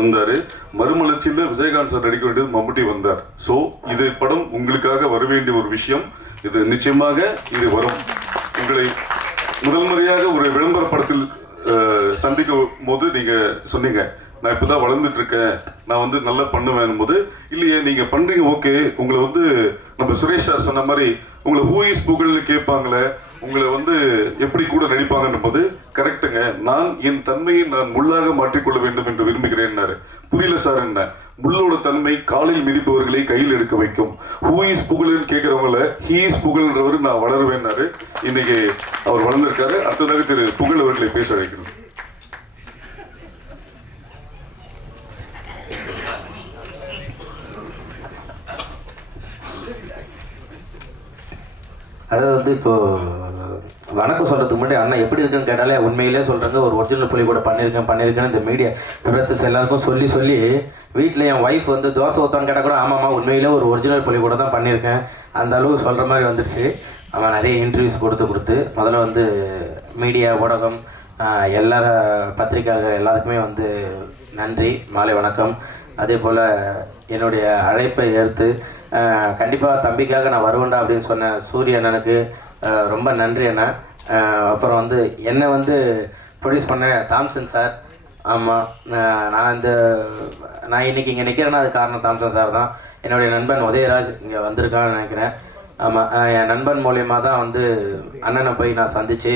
வந்தாரு. மறுமலர்ச்சியில் விஜயகாந்த் சார் நடிக்க வேண்டியது மம்முட்டி வந்தார். ஸோ இது படம் உங்களுக்காக வர வேண்டிய ஒரு விஷயம். இது நிச்சயமாக இது வரும். உங்களை முதல் முறையாக ஒரு விளம்பர படத்தில் சந்திக்கும் போது நீங்க சொன்னீங்க, நான் இப்பதான் வளர்ந்துட்டு இருக்கேன், நான் வந்து நல்லா பண்ணுவேன் போது, இல்லையே நீங்க பண்றீங்க ஓகே, உங்களை வந்து நம்ம சுரேஷ் சார் சொன்ன மாதிரி உங்களை ஹூ இஸ் புகழ்னு கேட்பாங்களே, உங்களை வந்து எப்படி கூட நடிப்பாங்கன்ற போது கரெக்டுங்க, நான் என் தன்மையை நான் முள்ளாக மாற்றிக்கொள்ள வேண்டும் என்று விரும்புகிறேன்னாரு. புரியல சார் என்ன? முள்ளோட தன்மை காலில் மிதிப்பவர்களை கையில் எடுக்க வைக்கும். ஹூ இஸ் புகழ்னு கேட்கிறவங்கள ஹீ இஸ் புகழ்ன்றவர் நான் வளருவேன்னாரு. இன்னைக்கு அவர் வளர்ந்திருக்காரு. அடுத்ததாக திரு புகழ் அவர்களை பேச அழைக்கணும். அதாவது வந்து இப்போ வணக்கம் சொல்கிறதுக்கு முன்னாடி அண்ணா எப்படி இருக்குன்னு கேட்டாலே உண்மையிலே சொல்கிறாங்க, ஒரு ஒரிஜினல் புலி கூட பண்ணியிருக்கேன்னு இந்த மீடியா ப்ரெஸஸ் எல்லாருக்கும் சொல்லி வீட்டில் என் ஒய்ஃப் வந்து தோசை ஊற்றான்னு கேட்டால் கூட ஆமாம்மா உண்மையிலே ஒரு ஒரிஜினல் புலி கூட தான் பண்ணியிருக்கேன் அந்த அளவுக்கு சொல்கிற மாதிரி வந்துடுச்சு. அவன் நிறைய இன்டர்வியூஸ் கொடுத்து முதல்ல வந்து மீடியா ஊடகம் எல்லா பத்திரிகையாளர்கள் எல்லாருக்குமே வந்து நன்றி, மாலை வணக்கம். அதே போல் என்னுடைய அழைப்பை ஏற்று கண்டிப்பாக தம்பிக்காக நான் வருவேன்டா அப்படின்னு சொன்ன சூரிய அண்ணனுக்கு ரொம்ப நன்றி அண்ணா. அப்புறம் வந்து என்னை வந்து ப்ரொடியூஸ் பண்ண தாம்சன் சார். ஆமாம், நான் இன்றைக்கி இங்கே நிற்கிறேன்னா அது காரணம் தாம்சன் சார் தான். என்னுடைய நண்பன் உதயராஜ் இங்கே வந்திருக்கான்னு நினைக்கிறேன். ஆமாம், என் நண்பன் மூலயமா தான் வந்து அண்ணனை போய் நான் சந்தித்து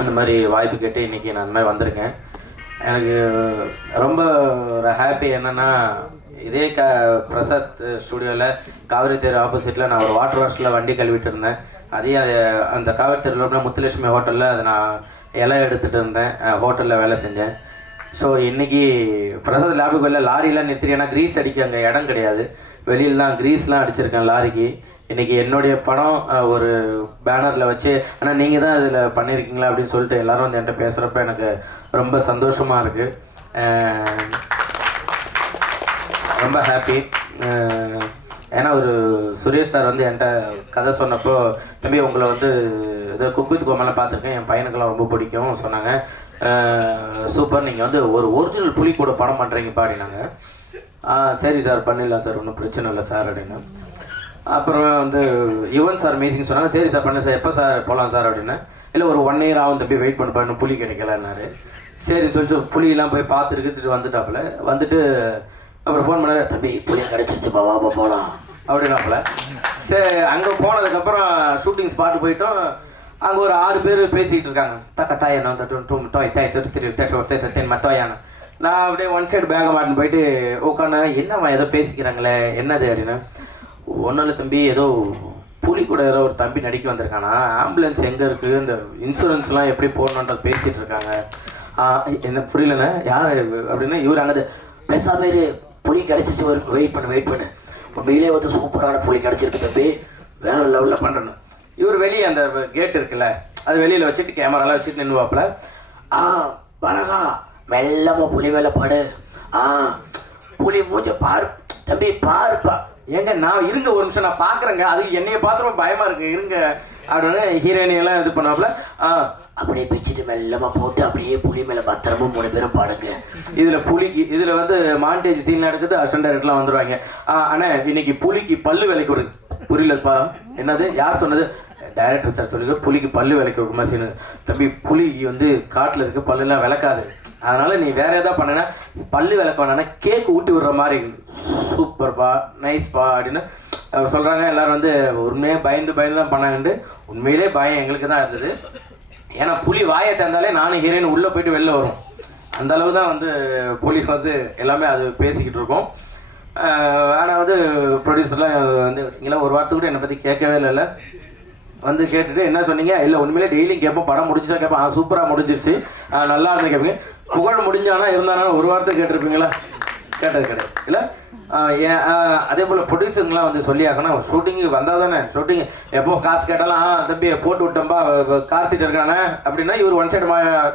அந்த மாதிரி வாய்ப்பு கேட்டு இன்றைக்கி நான் அந்த மாதிரி வந்திருக்கேன். எனக்கு ரொம்ப ஒரு ஹாப்பி என்னென்னா, இதே பிரசாத் ஸ்டுடியோவில் காவிரி தேர் ஆப்போசிட்டில் நான் ஒரு வாட்டர் வாஷில் வண்டி கழுவிட்டு இருந்தேன். அதையும் அந்த காவிரி தேர் முத்துலட்சுமி ஹோட்டலில் அதை நான் இலை எடுத்துகிட்டு இருந்தேன், ஹோட்டலில் வேலை செஞ்சேன். ஸோ இன்றைக்கி பிரசாத் லேபுக்கு வெளில லாரிலாம் நிறுத்திட்டு, ஏன்னா க்ரீஸ் அடிக்க அங்கே இடம் கிடையாது, வெளியிலலாம் க்ரீஸ்லாம் அடிச்சிருக்கேன் லாரிக்கு. இன்றைக்கி என்னுடைய படம் ஒரு பேனரில் வச்சு, ஆனால் நீங்கள் தான் இதில் பண்ணியிருக்கீங்களா அப்படின்னு சொல்லிட்டு எல்லோரும் வந்து என்கிட்ட பேசுகிறப்ப எனக்கு ரொம்ப சந்தோஷமாக இருக்குது, ரொம்ப ஹாப்பி. ஏன்னா ஒரு சுரேஷ் சார் வந்து என்கிட்ட கதை சொன்னப்போ, தம்பி உங்களை வந்து இதை குக் வித் கோமாலாம் பார்த்துருக்கேன், என் பையனுக்கெல்லாம் ரொம்ப பிடிக்கும் சொன்னாங்க. சூப்பர், நீங்கள் வந்து ஒரு ஒரிஜினல் புலி கூட படம் பண்ணுறீங்கப்பா அப்படின்னாங்க. சரி சார் பண்ணிடலாம் சார், ஒன்றும் பிரச்சனை இல்லை சார் அப்படின்னு. அப்புறம் வந்து யுவன் சார் மீசிங் சொன்னாங்க. சரி சார் பண்ண சார், எப்போ சார் போகலாம் சார் அப்படின்னா, இல்லை ஒரு 1 year ஆகும் தம்பி, வெயிட் பண்ண இன்னும் புலி கிடைக்கலன்னாரு. சரி சொல்லிட்டு புலியெல்லாம் போய் பார்த்துட்டு வந்துட்டாப்புல. வந்துட்டு அப்புறம் ஃபோன் பண்ணாரு, தம்பி புளி கிடச்சிருச்சுப்பா வாப்பா போகலாம் அப்படின்னாப்புல. சரி, அங்கே போனதுக்கப்புறம் ஷூட்டிங் ஸ்பாட்டு போயிட்டோம். அங்கே ஒரு 6 பேர் பேசிக்கிட்டு இருக்காங்க. தக்கட்டாயண்ணா மத்தோயானா. நான் அப்படியே ஒன் சைடு பேகை மாட்டின்னு போயிட்டு உட்காந்து, என்னம்மா ஏதோ பேசிக்கிறாங்களே என்னது அப்படின்னா, ஒன்றும் இல்லை தம்பி, ஏதோ புலி கூட ஏதோ ஒரு தம்பி நடிக்க வந்திருக்கானா, ஆம்புலன்ஸ் எங்கே இருக்குது, இந்த இன்சூரன்ஸ்லாம் எப்படி போடணுன்றது பேசிகிட்டு இருக்காங்க. என்ன புரியலண்ணே யார் அப்படின்னா, இவர் அங்கே பேசாம புலி கிடச்சிச்சு, வெயிட் பண்ணு உண்மையிலே வந்து சூப்பரான புலி கிடச்சிருக்கு தம்பி, வேறு லெவலில் பண்ணுறேன்னு. இவர் வெளியே அந்த கேட் இருக்குல்ல, அது வெளியில் வச்சுட்டு கேமராலாம் வச்சுட்டு நின்றுவாப்புல. வணக்கா மெல்லமாக புலி மேலே பாடு, புலி மூஞ்ச பாரு தம்பி பாருப்பா. ஏங்க நான் இருங்க ஒரு நிமிஷம் நான் பார்க்குறேங்க, அது என்னைய பார்த்துருவோம் பயமாக இருக்கு இருங்க அப்படின்னு ஹீரோயினியெல்லாம் இது பண்ணாப்புல. அப்படியே பிச்சுட்டு மெல்லமாக போட்டு அப்படியே புலி மேலே பத்திரமா 3 பேரும் பாடுங்க. இதில் புலிக்கு இதில் வந்து மாண்டேஜ் சீன் எடுக்குது, அசிஸ்டன்ட் டைரக்டர்லாம் வந்துடுவாங்க. ஆனால் இன்னைக்கு புலிக்கு பல்லு விலைக்கு ஒரு புரியலப்பா என்னது யார் சொன்னது, டைரக்டர் சார் சொல்லிக்க புலிக்கு பல்லு விலைக்கு இருக்குமா சீனு. தம்பி புலி வந்து காட்டில் இருக்க பல்லுலாம் விளக்காது, அதனால நீ வேற ஏதாவது பண்ணனா பல்லு விளக்க வேணா கேக் ஊட்டி விடுற மாதிரி, சூப்பர்ப்பா நைஸ்ப்பா அப்படின்னு அவர் சொல்கிறாங்க. எல்லோரும் வந்து உண்மையாக பயந்து தான் பண்ணாங்கன்ட்டு. உண்மையிலே பயம் எங்களுக்கு தான் இருந்தது, ஏன்னா புலி வாயை திறந்தாலே நானும் ஹீரோயின் உள்ளே போயிட்டு வெளில வரும், அந்த அளவு தான் வந்து புலி வந்து எல்லாமே அது பேசிக்கிட்டு இருக்கோம். ஆனால் வந்து ப்ரொடியூசர்லாம் வந்து நீங்களாம் ஒரு வாரத்துக்கு கூட என்னை பற்றி கேட்கவே இல்லை, வந்து கேட்டுட்டு என்ன சொன்னீங்க, இல்லை உண்மையிலே டெய்லியும் கேட்போம், படம் முடிஞ்சா கேட்பேன், சூப்பராக முடிஞ்சிருச்சு நல்லா இருந்து கேட்பீங்க, புகழ் முடிஞ்சானா இருந்தானா ஒரு வாரத்துக்கு கேட்டிருப்பீங்களா, கேட்டது கிடையாது இல்லை. அதே போல் ப்ரொடியூசருங்களாம் வந்து சொல்லி ஆகணும், ஷூட்டிங்கு வந்தால் தானே ஷூட்டிங் எப்போ காசு கேட்டாலும் தம்பி போட்டு விட்டோம்பா கார்த்திட்டு இருக்கானே அப்படின்னா, இவர் ஒன் சைடு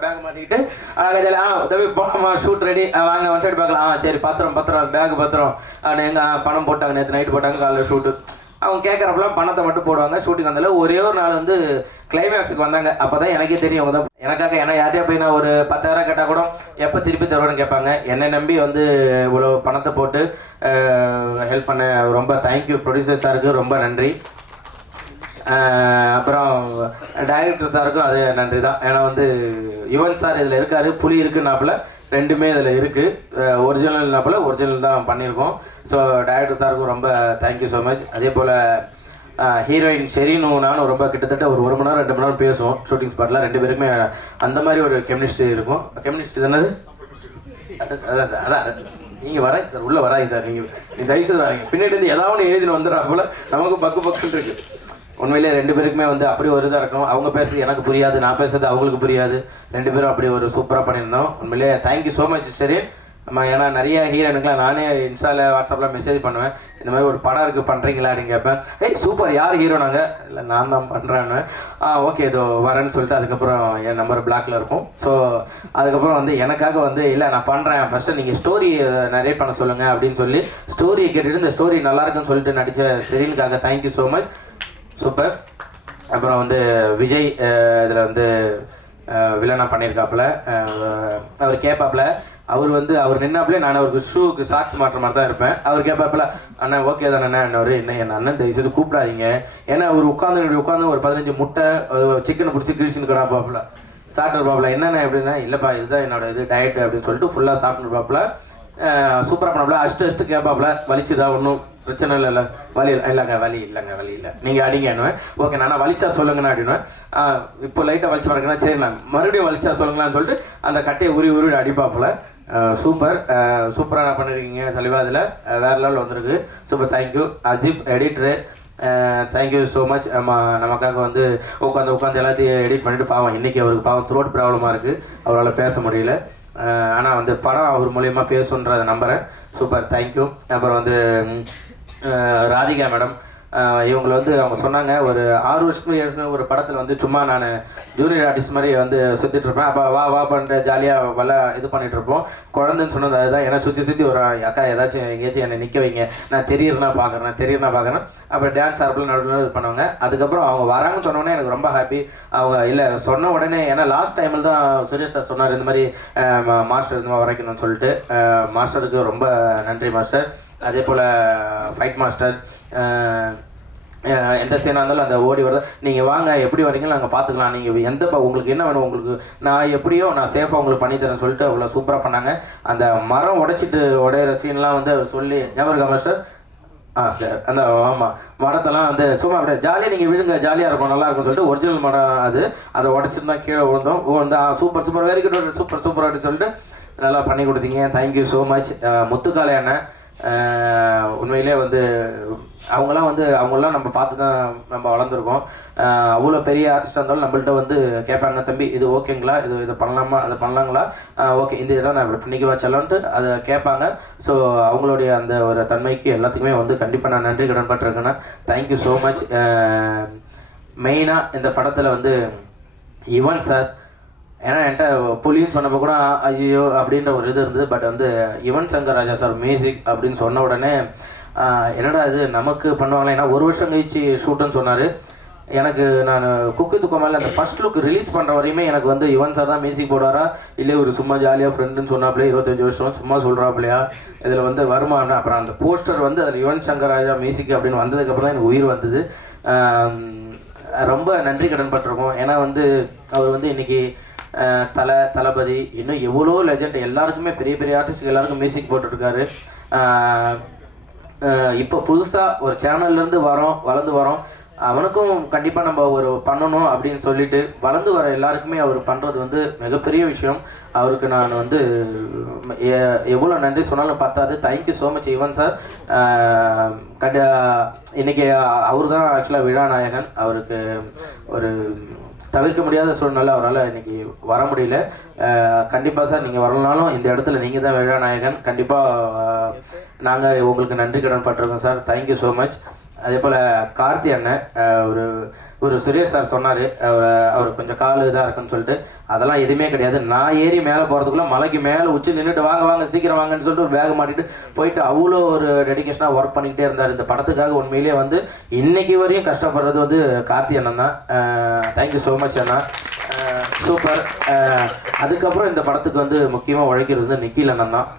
பேக் மாட்டிக்கிட்டு தம்பி போகலாமா ஷூட் ரெடி வாங்க ஒன் சைடு பார்க்கலாம், சரி பத்திரம் பேக் பத்திரம் எங்கள் பணம் போட்டாங்க, நேற்று நைட்டு போட்டாங்க காலையில் ஷூட்டு. அவங்க கேட்குறப்பெல்லாம் பணத்தை மட்டும் போடுவாங்க. ஷூட்டிங் வந்தாலும் ஒரே ஒரு நாள் வந்து கிளைமேக்ஸுக்கு வந்தாங்க. அப்போ தான் எனக்கே தெரியும் அவங்க தான் எனக்காக. ஏன்னா யார்ட்டையா போய் நான் ஒரு 10,000 கேட்டால் கூட எப்போ திருப்பி தருவேன்னு கேட்பாங்க. என்னை நம்பி வந்து இவ்வளோ பணத்தை போட்டு ஹெல்ப் பண்ண ரொம்ப தேங்க்யூ. ப்ரொடியூசர் சாருக்கு ரொம்ப நன்றி. அப்புறம் டைரக்டர் சாருக்கும் அது நன்றி தான். ஏன்னா வந்து யுவன் சார் இதில் இருக்கார், புலி இருக்குன்னாப்புல ரெண்டுமே இதில் இருக்குது. ஒரிஜினல்னாப்புல ஒரிஜினல் தான் பண்ணியிருக்கோம். ஸோ டைரக்டர் சாருக்கும் ரொம்ப தேங்க்யூ ஸோ மச். அதே போல் ஹீரோயின் ஷெரீனும் நானும் ரொம்ப கிட்டத்தட்ட ஒரு 1 மணி நேரம் 2 மணி நேரம் பேசுவோம் ஷூட்டிங் ஸ்பாட்டில். 2 பேருக்குமே அந்த மாதிரி ஒரு கெமிஸ்ட்ரி இருக்கும். கெமிஸ்ட்ரி தானது அதான் சார். அதான் நீங்கள் வராங்க சார், உள்ளே வராங்க சார். நீங்கள் தயவுசெய்து வராங்க. பின்னாடி இருந்து ஏதாவது ஒன்று எழுதின்னு வந்துடுறா போல நமக்கு பக்குன்னு இருக்குது. உண்மையிலே 2 பேருக்குமே வந்து அப்படி ஒரு இதாக இருக்கும். அவங்க பேசுறது எனக்கு புரியாது, நான் பேசுறது அவங்களுக்கு புரியாது. 2 பேரும் அப்படி ஒரு சூப்பராக பண்ணியிருந்தோம். உண்மையிலே தேங்க்யூ ஸோ மச் ஷெரீன். ஏன்னா நிறைய ஹீரோனுக்குலாம் நானே இன்ஸ்டாவில் வாட்ஸ்அப்பில் மெசேஜ் பண்ணுவேன், இந்த மாதிரி ஒரு படம் இருக்குது பண்ணுறீங்களா அப்படின்னு கேட்பேன். சூப்பர், யார் ஹீரோனாங்க? இல்லை நான் தான் பண்ணுறேன்னு. ஓகே இதோ வரேன்னு சொல்லிட்டு அதுக்கப்புறம் என் நம்பர் பிளாக்ல இருக்கும். ஸோ அதுக்கப்புறம் வந்து எனக்காக வந்து இல்லை நான் பண்ணுறேன், ஃபஸ்ட்டு நீங்கள் ஸ்டோரி நிறைய பண்ண சொல்லுங்கள் அப்படின்னு சொல்லி ஸ்டோரியை கேட்டுட்டு இந்த ஸ்டோரி நல்லாயிருக்குன்னு சொல்லிட்டு நடித்த ஷெரீனுக்காக தேங்க்யூ ஸோ மச். சூப்பர். அப்புறம் வந்து விஜய் இதில் வந்து வில்லனாக பண்ணியிருக்காப்புல. அவர் கேட்பாப்புல, அவர் நின்னாப்புல நான் அவருக்கு ஷூக்கு சாக்ஸ் மாட்டுற மாதிரி தான் இருப்பேன். அவர் கேட்பாப்புல, அண்ணா ஓகே தானே என்ன என் அண்ணன் தயவுசெய்து கூப்பிடாதீங்க. ஏன்னா அவர் உட்காந்து ஒரு 15 முட்டை சிக்கனை பிடிச்சி கிழிச்சுன்னு கிடாப்பாப்புல சாப்பிட்டுருப்பாப்புல. என்னென்ன எப்படின்னா இல்லைப்பா இதுதான் என்னோட இது டயட் அப்படின்னு சொல்லிட்டு ஃபுல்லாக சாப்பிட்டுருப்பாப்புல. சூப்பராக பண்ணாப்புல. அஷ்டு கேட்பாப்புல, வலிச்சுதான் ஒன்றும் பிரச்சனை இல்லை வலி இல்லைங்க நீங்கள் அடிங்கன்னுவேன். ஓகே நான் வலிச்சா சொல்லுங்கண்ணா அப்படின்னுவேன். இப்போ லைட்டாக வலிச்சு பாருங்கன்னா சரி நான் மறுபடியும் வலிச்சா சொல்லுங்களான்னு சொல்லிட்டு அந்த கட்டையை உருவி அடிப்பாப்புல. சூப்பராக பண்ணியிருக்கீங்க தலைவா. அதில் வேறு லெவல் வந்திருக்கு. Super, thank you. Aseeb editor, thank you so much. நமக்காக வந்து உட்காந்து எல்லாத்தையும் எடிட் பண்ணிவிட்டு பாவம் இன்றைக்கி அவருக்கு பாவம் த்ரோட் ப்ராப்ளமாக இருக்குது, அவரால் பேச முடியல. ஆனால் வந்து படம் அவர் மூலயமா பேசுன்றதை நம்புகிறேன். Super, thank you. அப்புறம் வந்து ராதிகா மேடம், இவங்களை வந்து அவங்க சொன்னாங்க ஒரு 6 வருஷத்துக்கு ஏற்கனவே ஒரு படத்தில் வந்து சும்மா நான் ஜூனியர் ஆர்டிஸ்ட் மாதிரி வந்து சுற்றிட்டு இருப்பேன். அப்போ வா பண்ணுற ஜாலியாக வல்ல இது பண்ணிகிட்டு இருப்போம். குழந்தைன்னு சொன்னது அதுதான். ஏன்னா சுற்றி ஒரு அக்கா ஏதாச்சும் எங்கேயாச்சும் என்னை நிற்க வைங்க, நான் தெரியுறேன்னா பார்க்குறேன். அப்புறம் டான்ஸ் ஆர்பில் நடுவில் இது பண்ணுவாங்க. அதுக்கப்புறம் அவங்க வராங்கன்னு சொன்னோடனே எனக்கு ரொம்ப ஹாப்பி. அவங்க இல்லை சொன்ன உடனே, ஏன்னா லாஸ்ட் டைமில் தான் சுரேஷ் சார் சொன்னார் இந்த மாதிரி மாஸ்டர் இந்த மாதிரி வரைக்கணும்னு சொல்லிட்டு. மாஸ்டருக்கு ரொம்ப நன்றி மாஸ்டர். அதே போல் ஃபைட் மாஸ்டர் எந்த சீனாக இருந்தாலும் அந்த ஓடி வருது, நீங்கள் வாங்க எப்படி வரீங்களோ நாங்கள் பார்த்துக்கலாம், நீங்கள் உங்களுக்கு என்ன வேணும் உங்களுக்கு நான் எப்படியோ நான் சேஃபாக உங்களுக்கு பண்ணித்தரேன்னு சொல்லிட்டு அவ்வளோ சூப்பராக பண்ணாங்க. அந்த மரம் உடையிற சீன்லாம் வந்து அவர் சொல்லி ஞாபகம் இருக்கா மாஸ்டர்? அந்த ஆமாம் மரத்தெல்லாம் வந்து சும்மா அப்படியே ஜாலியாக நீங்கள் விழுங்க, ஜாலியாக இருக்கும், நல்லா இருக்கும்னு சொல்லிட்டு ஒரிஜினல் மரம் அதை உடச்சிட்டு தான் கீழே விழுந்தோம். சூப்பர் வெரி குட் சூப்பர் அப்படின்னு சொல்லிட்டு நல்லா பண்ணி கொடுத்தீங்க. Thank you so much. முத்துக்காலை அண்ணன், உண்மையிலே வந்து அவங்களாம் நம்ம பார்த்து தான் நம்ம வளர்ந்துருக்கோம். அவ்வளோ பெரிய ஆர்டிஸ்டாக இருந்தாலும் நம்மள்ட்ட வந்து கேட்பாங்க, தம்பி இது ஓகேங்களா, இது பண்ணலாமா, அதை பண்ணலாங்களா, ஓகே இந்த இதெல்லாம் நான் இப்படி பண்ணிக்க வச்சலான்ட்டு அதை கேட்பாங்க. ஸோ அவங்களுடைய அந்த ஒரு தன்மைக்கு எல்லாத்துக்குமே வந்து கண்டிப்பாக நான் நன்றி கடன் பட்டிருக்கேன்னா தேங்க்யூ ஸோ மச். மெயினாக இந்த படத்தில் வந்து யுவன் சார், ஏன்னா என்கிட்ட புலின்னு சொன்னப்போ கூட ஐயோ அப்படின்ற ஒரு இது இருந்தது. பட் வந்து யுவன் சங்கர் ராஜா சார் மியூசிக் அப்படின்னு சொன்ன உடனே என்னடா இது நமக்கு பண்ணுவாங்களா, ஏன்னா 1 வருஷம் கழிச்சு ஷூட்டுன்னு சொன்னார். எனக்கு நான் குக்கு துக்கமால அந்த ஃபர்ஸ்ட் லுக் ரிலீஸ் பண்ணுற வரையுமே எனக்கு வந்து யுவன் சார் தான் மியூசிக் போடாரா இல்லை ஒரு சும்மா ஜாலியாக ஃப்ரெண்டுன்னு சொன்னாப்லையே 25 வருஷம் சும்மா சொல்கிறாப்லையா இதில் வந்து வருமானம். அப்புறம் அந்த போஸ்டர் வந்து அதில் யுவன் சங்கர் ராஜா மியூசிக் அப்படின்னு வந்ததுக்கப்புறம் தான் எனக்கு உயிர் வந்தது. ரொம்ப நன்றி கடன் பட்டிருக்கோம். ஏன்னா வந்து அவர் வந்து இன்றைக்கி தளபதி இன்னும் எவ்வளோ லெஜண்ட் எல்லாருக்குமே பெரிய ஆர்டிஸ்ட் எல்லாருக்கும் மியூசிக் போட்டுருக்காரு. இப்போ புதுசாக ஒரு சேனல்லேருந்து வளர்ந்து வரோம், அவனுக்கும் கண்டிப்பாக நம்ம ஒரு பண்ணணும் அப்படின்னு சொல்லிட்டு வளர்ந்து வர எல்லாருக்குமே அவர் பண்ணுறது வந்து மிகப்பெரிய விஷயம். அவருக்கு நான் வந்து எவ்வளோ நன்றி சொன்னாலும் பத்தாது. Thank you so much Yuvan sir. இன்றைக்கி அவர் தான் ஆக்சுவலாக விழாநாயகன். அவருக்கு ஒரு தவிர்க்க முடியாத சூழ்நிலை, அவரால் இன்றைக்கி வர முடியல. கண்டிப்பாக சார் நீங்கள் வரலனாலும் இந்த இடத்துல நீங்கள் தான் விழாநாயகன். கண்டிப்பாக நாங்கள் உங்களுக்கு நன்றி கடன் பட்டிருக்கோம் சார். Thank you so much. அதே போல் கார்த்தி அண்ணன் ஒரு ஒரு சுரேஷ் சார் சொன்னார், அவர் கொஞ்சம் கால் இதாக இருக்குன்னு சொல்லிட்டு. அதெல்லாம் எதுவுமே கிடையாது. நான் ஏறி மேலே போகிறதுக்குள்ளே மலைக்கு மேலே உச்சி நின்றுட்டு வாங்க சீக்கிரம் வாங்கன்னு சொல்லிட்டு ஒரு பேக் மாட்டிட்டு போயிட்டு அவ்வளோ ஒரு டெடிக்கேஷனாக ஒர்க் பண்ணிக்கிட்டே இருந்தார் இந்த படத்துக்காக. உண்மையிலேயே வந்து இன்னைக்கு வரையும் கஷ்டப்படுறது வந்து கார்த்தி அண்ணன் தான். தேங்க்யூ ஸோ மச் அண்ணா, சூப்பர். அதுக்கப்புறம் இந்த படத்துக்கு வந்து முக்கியமாக உழைக்கிறது வந்து நிக்கில் அண்ணன் தான்.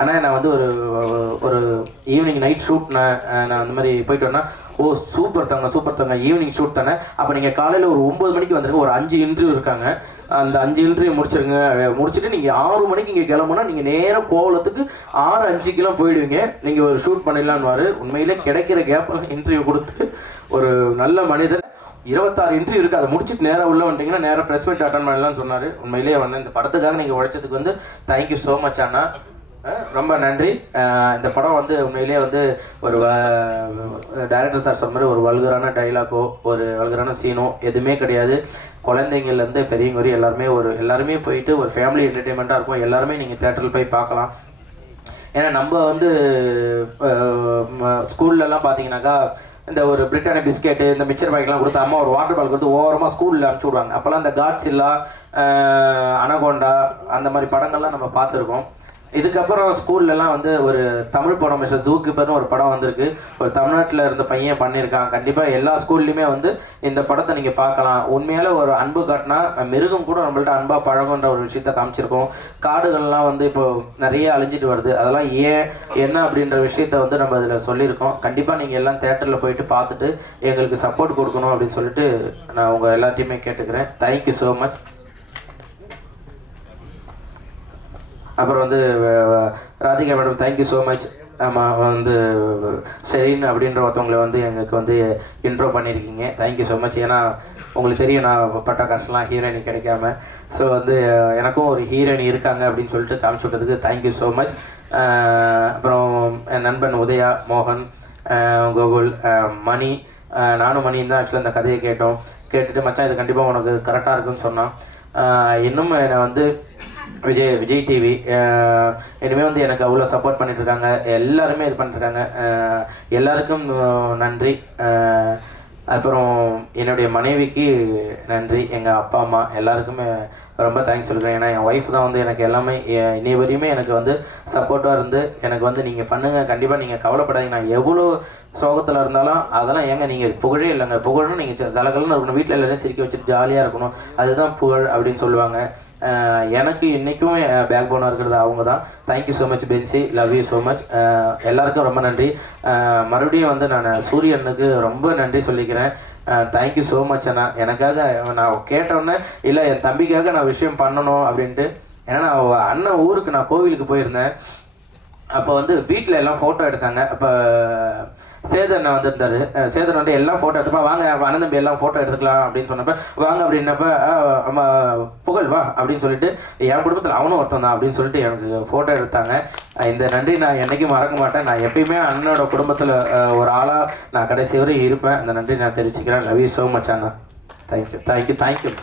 ஆனால் நான் வந்து ஒரு ஈவினிங் நைட் ஷூட் நான் அந்த மாதிரி போயிட்டு வரேன்னா, ஓ சூப்பர் தாங்க ஈவினிங் ஷூட் தானே, அப்போ நீங்கள் காலையில் ஒரு 9 மணிக்கு வந்துருங்க, ஒரு 5 இன்டர்வியூ இருக்காங்க, அந்த 5 இன்டர்வியூ முடிச்சுட்டு நீங்கள் 6 மணிக்கு இங்கே கிளம்புனா நீங்கள் நேராக கோவலத்துக்கு 6:05 போயிடுவீங்க, நீங்கள் ஒரு ஷூட் பண்ணிடலான்னு. உண்மையிலே கிடைக்கிற கேப்பில் இன்டர்வியூ கொடுத்து ஒரு நல்ல மனிதர். 26 இன்டர்வியூ இருக்குது, அதை முடிச்சுட்டு நேராக உள்ள வந்துட்டிங்கன்னா நேராக ப்ரெஸ் மீட் அட்டன் பண்ணலாம்னு சொன்னார். உண்மையிலேயே வந்து இந்த படத்துக்காக நீங்கள் உழைச்சதுக்கு வந்து தேங்க்யூ ஸோ மச் அண்ணா, ரொம்ப நன்றி. இந்த படம் வந்து உண்மையிலேயே வந்து ஒரு டைரக்டர் சார் சொன்ன மாதிரி ஒரு வல்கரான டைலாக்கோ ஒரு வல்கரான சீனோ எதுவுமே கிடையாது. குழந்தைங்கள்லேருந்து பெரியவங்க வரையும் எல்லாருமே போயிட்டு ஒரு ஃபேமிலி என்டர்டெயின்மெண்ட்டாக இருக்கும். எல்லாருமே நீங்கள் தேட்டரில் போய் பார்க்கலாம். ஏன்னா நம்ம வந்து ஸ்கூல்லலாம் பார்த்தீங்கன்னாக்கா இந்த ஒரு பிரிட்டானியா பிஸ்கெட்டு இந்த மிக்சர் பாக்கெட்லாம் கொடுத்து அம்மா ஒரு வாட்டர் பால் கொடுத்து ஓவரமாக ஸ்கூலில் அனுப்பிச்சி விடுவாங்க. அப்போல்லாம் இந்த காட்ஸில்லா, அனகோண்டா அந்த மாதிரி படங்கள்லாம் நம்ம பார்த்துருக்கோம். இதுக்கப்புறம் ஸ்கூல்லலாம் வந்து ஒரு தமிழ் படம் மிஸ்டர் ஜூகீப்பர்னு ஒரு படம் வந்திருக்கு, ஒரு தமிழ்நாட்டில் இருந்த பையன் பண்ணியிருக்கான். கண்டிப்பாக எல்லா ஸ்கூல்லையுமே வந்து இந்த படத்தை நீங்கள் பார்க்கலாம். உண்மையால ஒரு அன்பு காட்டினா மிருகம் கூட நம்மள்ட்ட அன்பாக பழகுன்ற ஒரு விஷயத்த காமிச்சிருக்கோம். காடுகள்லாம் வந்து இப்போ நிறைய அழிஞ்சிட்டு வருது, அதெல்லாம் ஏன் என்ன அப்படின்ற விஷயத்த வந்து நம்ம இதில் சொல்லியிருக்கோம். கண்டிப்பாக நீங்கள் எல்லாம் தேட்டரில் போயிட்டு பார்த்துட்டு எங்களுக்கு சப்போர்ட் கொடுக்கணும் அப்படின்னு சொல்லிட்டு நான் உங்கள் எல்லாத்தையுமே கேட்டுக்கிறேன். Thank you so much. அப்புறம் வந்து Radhika madam thank you so much. ஆமாம், வந்து ஷெரீன் அப்படின்ற ஒருத்தவங்களை வந்து எங்களுக்கு வந்து இன்ட்ரோ பண்ணியிருக்கீங்க, தேங்க்யூ ஸோ மச். ஏன்னா உங்களுக்கு தெரியும் நான் பட்ட கஷ்டம்லாம் ஹீரோயினி கிடைக்காம, ஸோ வந்து எனக்கும் ஒரு ஹீரோயினி இருக்காங்க அப்படின்னு சொல்லிட்டு காமிச்சு விட்டதுக்கு தேங்க்யூ ஸோ மச். அப்புறம் என் நண்பன் உதயா, மோகன், கோகுல், மணி, நானும் மணியும் தான் ஆக்சுவலாக இந்த கதையை கேட்டுட்டு மச்சான் இது கண்டிப்பாக உனக்கு கரெக்டாக இருக்குன்னு சொன்னான். இன்னும் என்னை வந்து விஜய் டிவி இனிமேல் வந்து எனக்கு அவ்வளோ சப்போர்ட் பண்ணிட்டுருக்காங்க, எல்லாருமே இது பண்ணிட்டுருக்காங்க, எல்லாருக்கும் நன்றி. அப்புறம் என்னுடைய மனைவிக்கு நன்றி, எங்கள் அப்பா அம்மா எல்லாருக்குமே ரொம்ப தேங்க்ஸ் சொல்கிறேன். ஏன்னா என் ஒய்ஃப் தான் வந்து எனக்கு எல்லாமே இன்னை வரையுமே எனக்கு வந்து சப்போர்ட்டாக இருந்து எனக்கு வந்து நீங்கள் பண்ணுங்கள், கண்டிப்பாக நீங்கள் கவலைப்படாதீங்க, நான் எவ்வளோ சோகத்தில் இருந்தாலும் அதெல்லாம் ஏங்க நீங்கள் புகழே இல்லைங்க, புகழணும் நீங்கள் கலகலன்னு இருக்கணும், வீட்டில் எல்லாரையும் சிரிக்க வச்சுட்டு ஜாலியாக இருக்கணும், அதுதான் புகழ் அப்படின்னு சொல்லுவாங்க. எனக்கு இன்றைக்கும் பேக் போனாக இருக்கிறது அவங்க தான். தேங்க்யூ ஸோ மச் பென்சி, லவ் யூ ஸோ மச். எல்லாருக்கும் ரொம்ப நன்றி. மறுபடியும் வந்து நான் சூரியனுக்கு ரொம்ப நன்றி சொல்லிக்கிறேன். தேங்க்யூ ஸோ மச் அண்ணா. எனக்காக நான் கேட்டோன்னே இல்லை என் தம்பிக்காக நான் விஷயம் பண்ணணும் அப்படின்ட்டு. ஏன்னா நான் அண்ணன் ஊருக்கு நான் கோவிலுக்கு போயிருந்தேன், அப்போ வந்து வீட்டில் எல்லாம் ஃபோட்டோ எடுத்தாங்க. அப்போ சேதன் வந்திருந்தாரு, சேதன் வந்து எல்லாம் ஃபோட்டோ எடுத்துப்பா வாங்க அண்ணன் தம்பி எல்லாம் ஃபோட்டோ எடுத்துக்கலாம் அப்படின்னு சொன்னப்ப வாங்க அப்படின்னப்ப புகழ் வா அப்படின்னு சொல்லிட்டு என் குடும்பத்தில் அவனும் ஒருத்தன் தான் அப்படின்னு சொல்லிட்டு எனக்கு ஃபோட்டோ எடுத்தாங்க. இந்த நன்றி நான் என்றைக்கும் மறக்க மாட்டேன். நான் எப்பயுமே அண்ணனோட குடும்பத்தில் ஒரு ஆளாக நான் கடைசி வரை இருப்பேன். அந்த நன்றி நான் தெரிவிச்சுக்கிறேன். Love you so much Anna. Thank you.